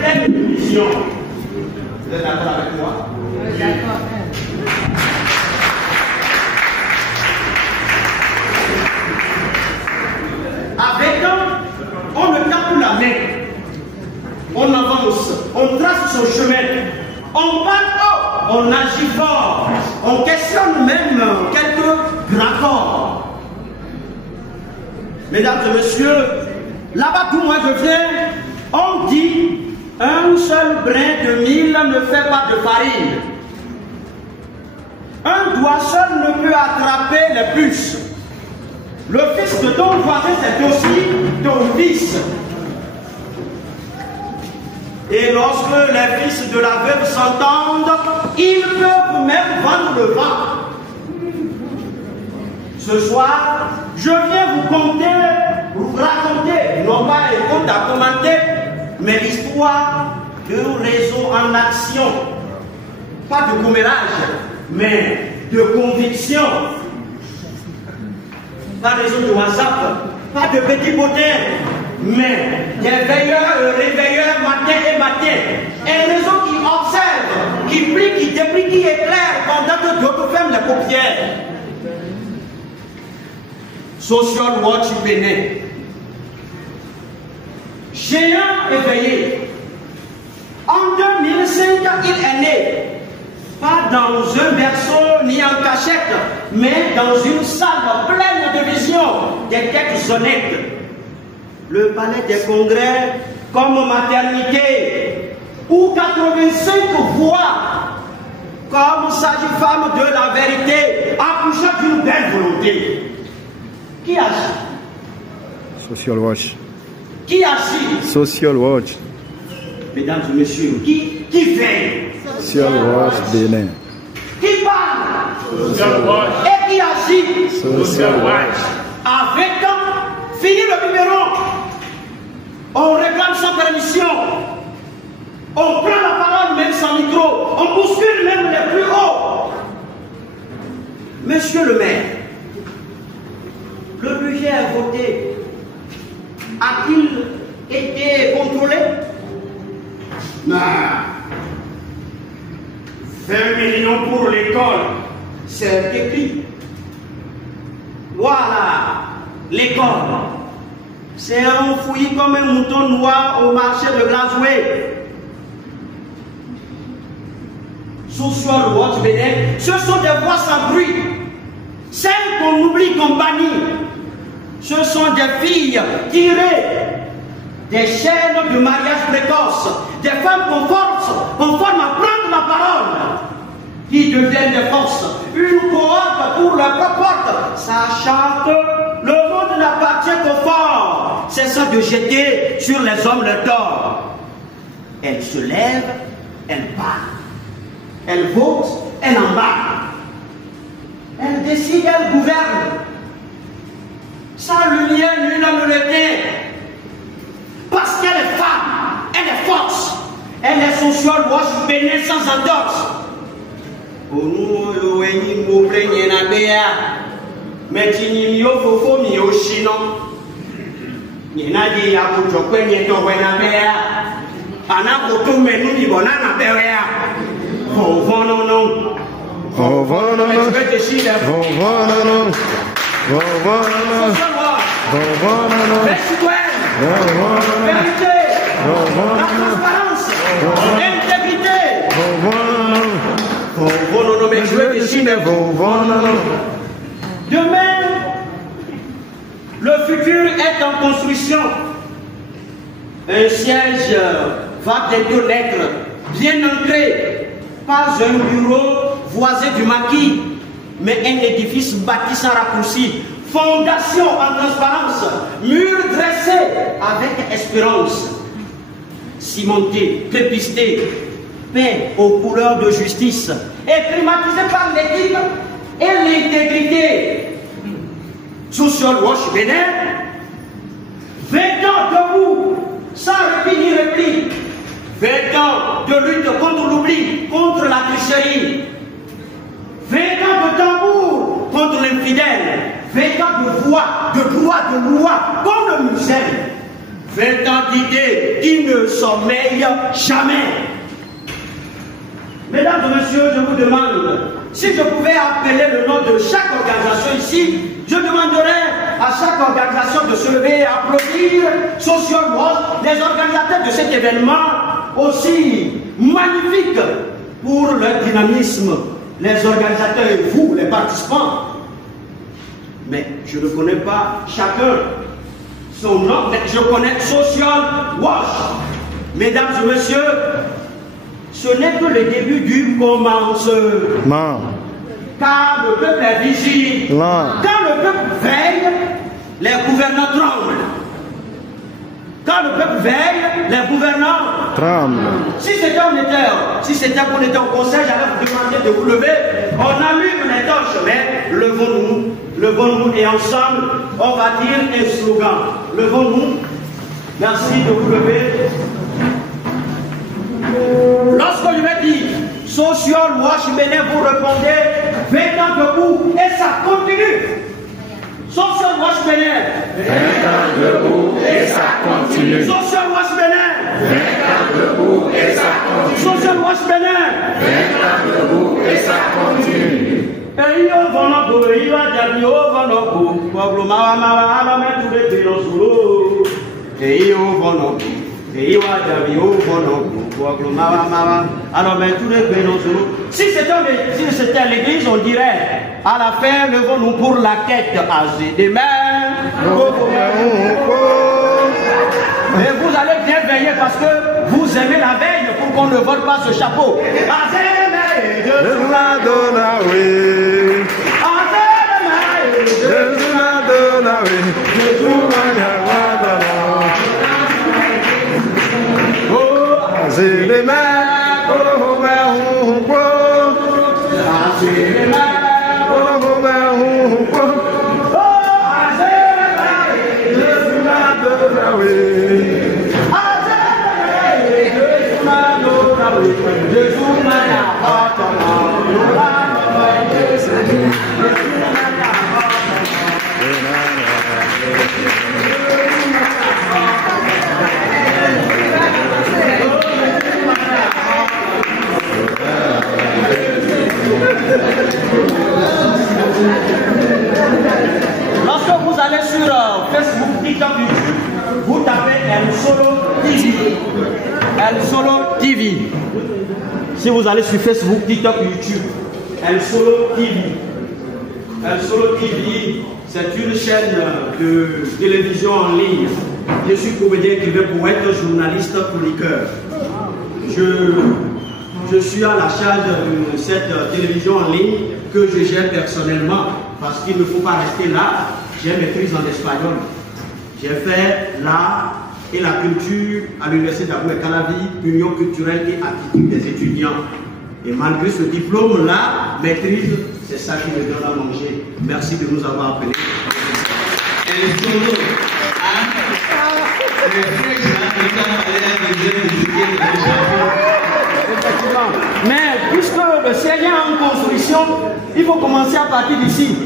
pleine de vision. Vous êtes d'accord avec moi? Oui, d'accord. Avec un, on ne tape plus la main. On avance, on trace son chemin. On parle, on agit fort. On questionne même quelques grands corps. Mesdames et messieurs, là-bas d'où moi je viens, on dit un seul brin de mil ne fait pas de farine. Un doigt seul ne peut attraper les puces. Le fils de ton voisin, c'est aussi ton fils. Et lorsque les fils de la veuve s'entendent, ils peuvent même vendre le vent. Ce soir, je viens vous raconter, non pas un conte à commenter, mais l'histoire d'un réseau en action. Pas de commérage, mais de conviction. Pas de réseau de WhatsApp, pas de petits potins, mais des veilleurs, réveilleurs matin et matin. Un réseau qui observe, qui plie, qui déplie, qui éclaire pendant que d'autres ferment les paupières. Social Watch Bénin. Géant éveillé. En 2005, il est né. Pas dans un berceau ni en cachette, mais dans une salle pleine de visions, des têtes honnêtes. Le palais des congrès comme maternité, où 85 voix comme sage-femme de la vérité, accouchant d'une belle volonté. Qui agit? Social Watch. Qui agit? Social Watch. Mesdames et messieurs, qui veille? Social Watch Bénin. Qui parle? Social Watch. Et qui agit? Social Watch. Avec fini le numéro. On réclame sans permission. On prend la parole même sans micro. On bouscule même les plus hauts. Monsieur le maire, le budget voté a-t-il été contrôlé? Non. 20 millions pour l'école, c'est écrit. Voilà, l'école. C'est enfoui comme un mouton noir au marché de Glasgow. Social Watch Bénin, ce sont des voix sans bruit. Celles qu'on oublie, qu'on bannit. Ce sont des filles tirées des chaînes de mariage précoce, des femmes qu'on forme à prendre la parole, qui deviennent des forces, une cohorte pour leur propre, sachant que le monde n'appartient qu'aux forts, cessant de jeter sur les hommes le tort. Elle se lève, elle parle, elle vote, elle embarque, elle décide, elle gouverne. Sans lumière, nul ne le tient. Parce qu'elle est femme, elle est force, elle est social watch Bénin sans entorse. Pour nous, nous plaignons na béa, mais tu n'y yo fofo mi yo chino. Ni na di ya ko jokwe ni to we na béa. Ana ko to menu ni bona na béa. Vovon non non. Vovon non non. Vovon non non. Vovon non non. Vovon non non. Vérité, la transparence, l'intégrité. Demain, le futur est en construction. Un siège va bientôt naître, bien ancré, pas un bureau voisin du maquis, mais un édifice bâti sans raccourci. Fondation en transparence, mur dressé avec espérance, cimenté, pépisté, peint aux couleurs de justice et climatisé par l'éthique et l'intégrité. Social Watch Bénin, 20 ans debout, sans répit ni repli, 20 ans de lutte contre l'oubli, contre la tricherie, 20 ans de tambour contre l'infidèle, 20 ans de voix, de droit, de loi, comme le musée. 20 ans d'idées qui ne sommeillent jamais. Mesdames et messieurs, je vous demande, si je pouvais appeler le nom de chaque organisation ici, je demanderais à chaque organisation de se lever et applaudir Social Watch, les organisateurs de cet événement aussi magnifique pour leur dynamisme, les organisateurs et vous, les participants. Mais je ne connais pas chacun son nom, mais je connais Social Watch. Mesdames et messieurs, ce n'est que le début du commencement. Car le peuple est vigile. Quand le peuple veille, les gouvernants tremblent. Quand le peuple veille, les gouvernants tremblent. Si c'était qu'on était au conseil, j'allais vous demander de vous lever. On allume les torches, mais levons-nous et ensemble, on va dire un slogan. Levons-nous. Merci de vous lever. Lorsque je vais dire Social Watch Bénin, vous répondez 20 ans debout et ça continue. Social Watch Bénin, 20 ans debout et ça continue. Social Watch Bénin, 20 ans debout et ça continue. Social Watch Bénin, 20 ans debout et ça continue. Et yo vono go, yo adami yo vono go, pablo mawa mawa alo me tu de tiro solo. Et yo vono go. Si c'était à l'église, on dirait à la fin, levons-nous pour la quête âgée des mains. Et vous allez bien veiller parce que vous aimez la veille pour qu'on ne vole pas ce chapeau. Les mains, lorsque vous allez sur Facebook, TikTok, YouTube, vous tapez El Solo TV. El Solo TV. Si vous allez sur Facebook, TikTok, YouTube, El Solo TV. El Solo TV, c'est une chaîne de télévision en ligne. Je suis comédien, écrivain, poète, journaliste, chroniqueur. Je suis à la charge de cette télévision en ligne que je gère personnellement parce qu'il ne faut pas rester là. J'ai maîtrise en espagnol. J'ai fait l'art et la culture à l'université d'Abou-e-Calavi, Union culturelle et attitude des étudiants. Et malgré ce diplôme-là, maîtrise, c'est ça qui me donne à manger. Merci de nous avoir appelés. Mais puisque le Seigneur est en construction, il faut commencer à partir d'ici.